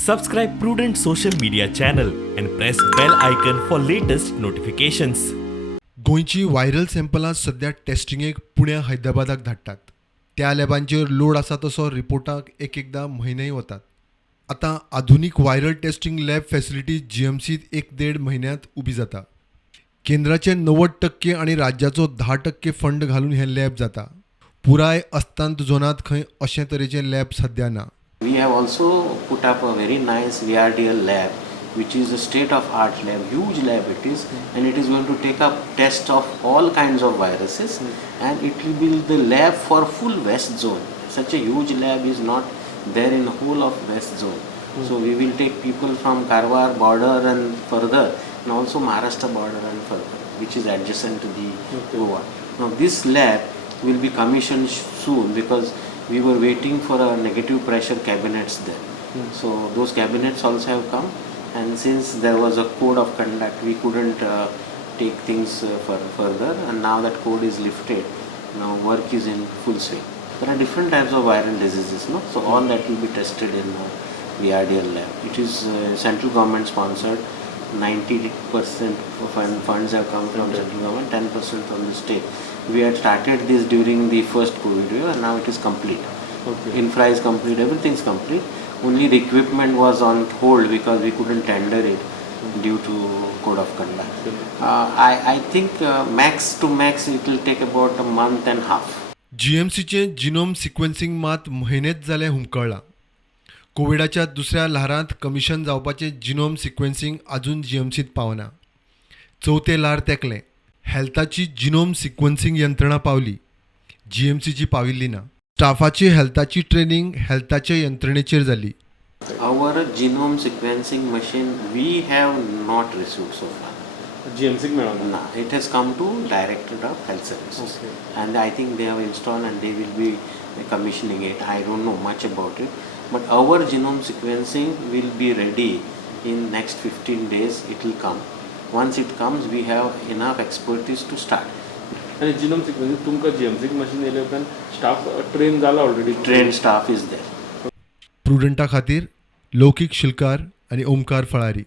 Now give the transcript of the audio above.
Subscribe Prudent social media channel and press bell icon for latest notifications. गोंयची viral सॅम्पलां सध्या टेस्टिंगेक पुण्या हैदराबादाक धाडटात. त्या लॅबांचेर लोड आसा तसो रिपोर्टाक एकदां म्हयनेय वतात. आतां आधुनीक व्हायरल टेस्टिंग लॅब फॅसिलिटी GMCत 1-1.5 म्हयन्यांत उबी जाता. केंद्राचे 90% आनी राज्याचो 10% फंड घालून हें लॅब जाता. पुराय अस्तंत झोनांत खंय अशे तरेचें लॅब सध्या ना. We have also put up a very nice VRDL lab, which is a state-of-art lab, huge lab it is, and it is going to take up tests of all kinds of viruses, and it will be the lab for full West Zone. Such a huge lab is not there in the whole of West Zone. So we will take people from Karwar border and further, and also Maharashtra border and further, which is adjacent to the Goa. Now this lab will be commissioned soon because we were waiting for a negative pressure cabinets there. So those cabinets also have come, and since there was a code of conduct, we couldn't take things further, and now that code is lifted, now work is in full swing. There are different types of viral diseases, no? So all that will be tested in the RDL lab. It is central government sponsored. 90% of funds have come from central government, 10% from the state. We had started this during the first COVID wave, and now it is complete. Okay. Infra is complete, everything is complete. Only the equipment was on hold because we couldn't tender it due to code of conduct. I think max to max it will take about a month and a half. GMCचें genome sequencing मात म्हयनेच जाले हुमकळ्ळां. कोविडाच्या दुसऱ्या ल्हारांत commission जावपाचें genome sequencing आजून GMCत पावना. चवथे ल्हार तेंकलें. हेल्थाची जिनोम सिक्वेन्सिंग यंत्रणा पावली. GMCची पाविल्ली ना. स्टाफाची हेल्थाची ट्रेनिंग हेल्थाच्या यंत्रणेचेर जाली. Our genome sequencing machine we have not received so far. GMC मेळोना. No, it has come to Directorate of Health Services. Okay. And I think they have installed and they will be commissioning it. I don't know much about it. But our genome sequencing will be ready in next 15 days. It will come. Once it comes, we have enough expertise to start. आणि genome sequencing तुमकां GMC machine येयले उपरांत staff train जाला already. Trained staff is there. प्रुडंटा खातीर लौकीक शिलकार आनी ओमकार फळारी.